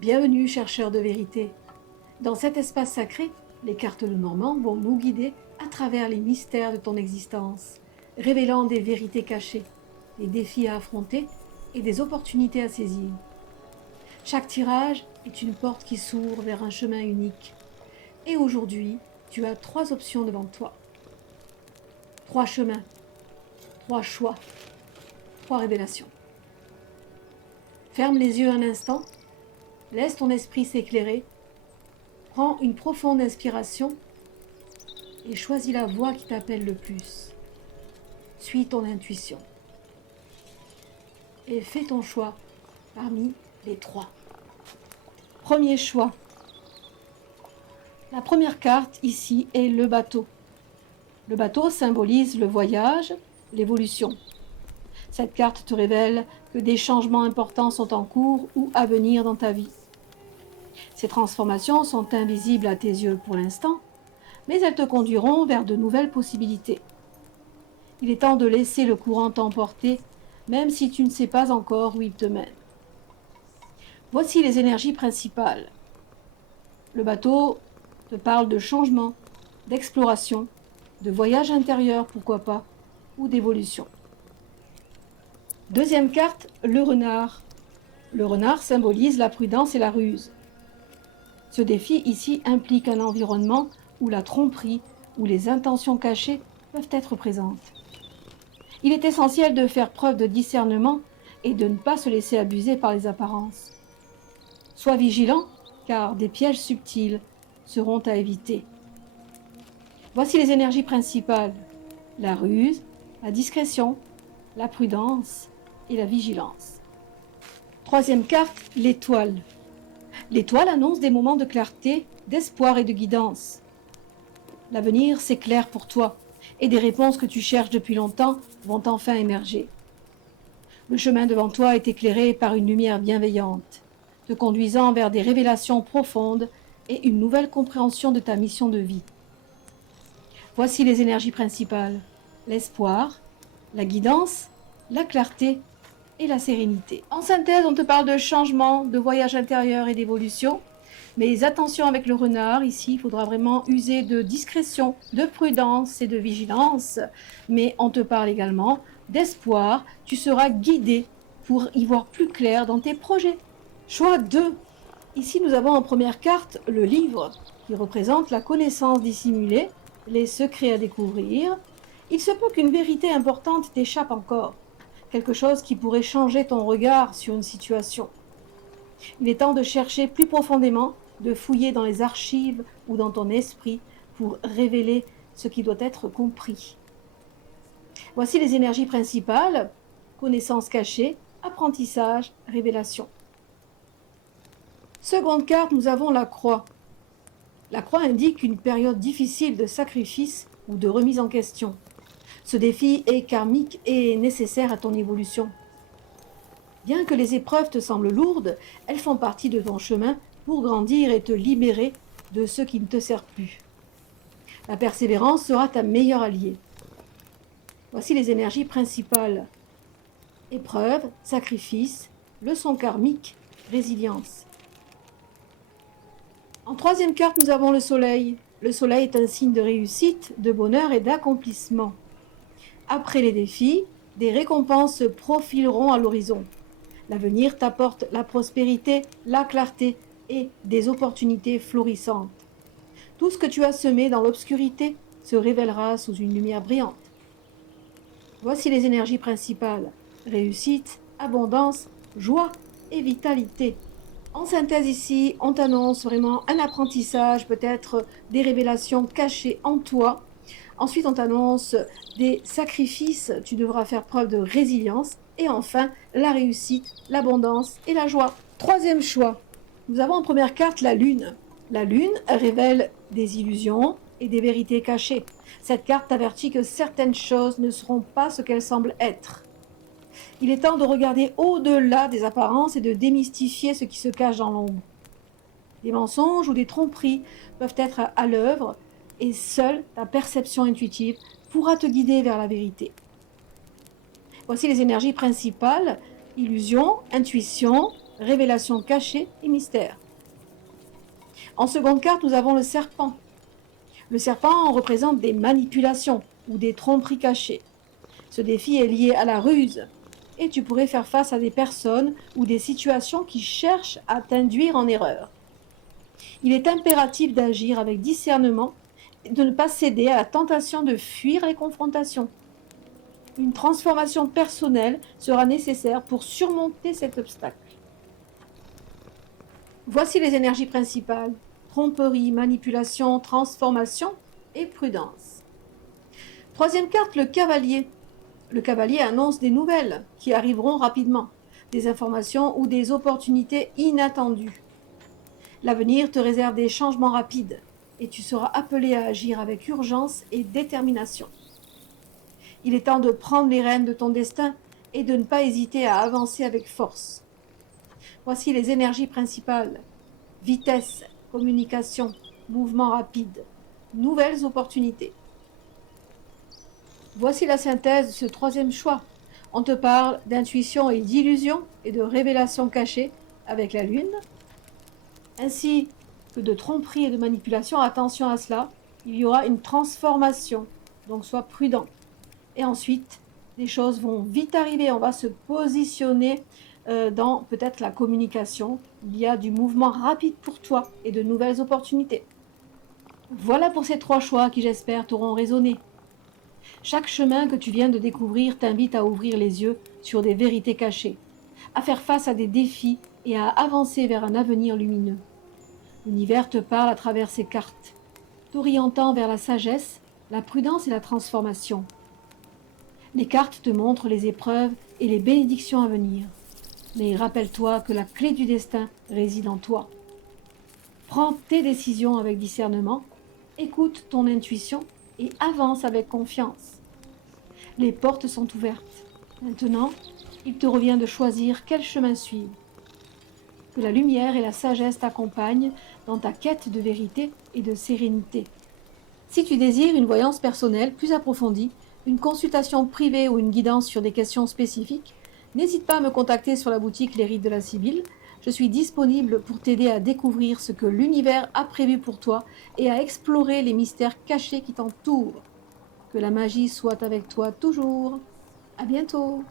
Bienvenue, chercheurs de vérité. Dans cet espace sacré, les cartes Lenormand vont nous guider à travers les mystères de ton existence, révélant des vérités cachées, des défis à affronter et des opportunités à saisir. Chaque tirage est une porte qui s'ouvre vers un chemin unique. Et aujourd'hui, tu as 3 options devant toi. 3 chemins, 3 choix, 3 révélations. Ferme les yeux un instant, laisse ton esprit s'éclairer, prends une profonde inspiration et choisis la voie qui t'appelle le plus. Suis ton intuition et fais ton choix parmi les 3. Premier choix. La première carte ici est le bateau. Le bateau symbolise le voyage, l'évolution. Cette carte te révèle que des changements importants sont en cours ou à venir dans ta vie. Ces transformations sont invisibles à tes yeux pour l'instant, mais elles te conduiront vers de nouvelles possibilités. Il est temps de laisser le courant t'emporter, même si tu ne sais pas encore où il te mène. Voici les énergies principales. Le bateau te parle de changement, d'exploration, de voyage intérieur, pourquoi pas, ou d'évolution. Deuxième carte, le renard. Le renard symbolise la prudence et la ruse. Ce défi ici implique un environnement où la tromperie ou les intentions cachées peuvent être présentes. Il est essentiel de faire preuve de discernement et de ne pas se laisser abuser par les apparences. Sois vigilant, car des pièges subtils seront à éviter. Voici les énergies principales: la ruse, la discrétion, la prudence et la vigilance. Troisième carte, l'étoile. L'étoile annonce des moments de clarté, d'espoir et de guidance. L'avenir s'éclaire pour toi et des réponses que tu cherches depuis longtemps vont enfin émerger. Le chemin devant toi est éclairé par une lumière bienveillante, te conduisant vers des révélations profondes et une nouvelle compréhension de ta mission de vie. Voici les énergies principales: l'espoir, la guidance, la clarté et la sérénité. En synthèse, on te parle de changement, de voyage intérieur et d'évolution. Mais attention avec le renard, ici, il faudra vraiment user de discrétion, de prudence et de vigilance. Mais on te parle également d'espoir, tu seras guidé pour y voir plus clair dans tes projets. Choix 2. Ici, nous avons en première carte le livre, qui représente la connaissance dissimulée, les secrets à découvrir. Il se peut qu'une vérité importante t'échappe encore, quelque chose qui pourrait changer ton regard sur une situation. Il est temps de chercher plus profondément, de fouiller dans les archives ou dans ton esprit pour révéler ce qui doit être compris. Voici les énergies principales: connaissance cachée, apprentissage, révélation. Seconde carte, nous avons la croix. La croix indique une période difficile de sacrifice ou de remise en question. Ce défi est karmique et nécessaire à ton évolution. Bien que les épreuves te semblent lourdes, elles font partie de ton chemin pour grandir et te libérer de ce qui ne te sert plus. La persévérance sera ta meilleure alliée. Voici les énergies principales: épreuve, sacrifice, leçon karmique, résilience. En troisième carte, nous avons le soleil. Le soleil est un signe de réussite, de bonheur et d'accomplissement. Après les défis, des récompenses se profileront à l'horizon. L'avenir t'apporte la prospérité, la clarté et des opportunités florissantes. Tout ce que tu as semé dans l'obscurité se révélera sous une lumière brillante. Voici les énergies principales: réussite, abondance, joie et vitalité. En synthèse ici, on t'annonce vraiment un apprentissage, peut-être des révélations cachées en toi. Ensuite, on t'annonce des sacrifices, tu devras faire preuve de résilience. Et enfin, la réussite, l'abondance et la joie. Troisième choix, nous avons en première carte la lune. La lune révèle des illusions et des vérités cachées. Cette carte t'avertit que certaines choses ne seront pas ce qu'elles semblent être. Il est temps de regarder au-delà des apparences et de démystifier ce qui se cache dans l'ombre. Des mensonges ou des tromperies peuvent être à l'œuvre et seule ta perception intuitive pourra te guider vers la vérité. Voici les énergies principales: illusion, intuition, révélation cachée et mystère. En seconde carte, nous avons le serpent. Le serpent représente des manipulations ou des tromperies cachées. Ce défi est lié à la ruse et tu pourrais faire face à des personnes ou des situations qui cherchent à t'induire en erreur. Il est impératif d'agir avec discernement et de ne pas céder à la tentation de fuir les confrontations. Une transformation personnelle sera nécessaire pour surmonter cet obstacle. Voici les énergies principales: tromperie, manipulation, transformation et prudence. Troisième carte, le cavalier. Le cavalier annonce des nouvelles qui arriveront rapidement, des informations ou des opportunités inattendues. L'avenir te réserve des changements rapides et tu seras appelé à agir avec urgence et détermination. Il est temps de prendre les rênes de ton destin et de ne pas hésiter à avancer avec force. Voici les énergies principales: vitesse, communication, mouvement rapide, nouvelles opportunités. Voici la synthèse de ce troisième choix. On te parle d'intuition et d'illusion et de révélation cachée avec la lune, ainsi que de tromperie et de manipulation. Attention à cela, il y aura une transformation, donc sois prudent. Et ensuite, les choses vont vite arriver, on va se positionner dans peut-être la communication. Il y a du mouvement rapide pour toi et de nouvelles opportunités. Voilà pour ces 3 choix qui, j'espère, t'auront résonné. Chaque chemin que tu viens de découvrir t'invite à ouvrir les yeux sur des vérités cachées, à faire face à des défis et à avancer vers un avenir lumineux. L'univers te parle à travers ces cartes, t'orientant vers la sagesse, la prudence et la transformation. Les cartes te montrent les épreuves et les bénédictions à venir. Mais rappelle-toi que la clé du destin réside en toi. Prends tes décisions avec discernement, écoute ton intuition et avance avec confiance. Les portes sont ouvertes. Maintenant, il te revient de choisir quel chemin suivre. Que la lumière et la sagesse t'accompagnent dans ta quête de vérité et de sérénité. Si tu désires une voyance personnelle plus approfondie, une consultation privée ou une guidance sur des questions spécifiques, n'hésite pas à me contacter sur la boutique Les Rites de la Sibylle. Je suis disponible pour t'aider à découvrir ce que l'univers a prévu pour toi et à explorer les mystères cachés qui t'entourent. Que la magie soit avec toi toujours. À bientôt.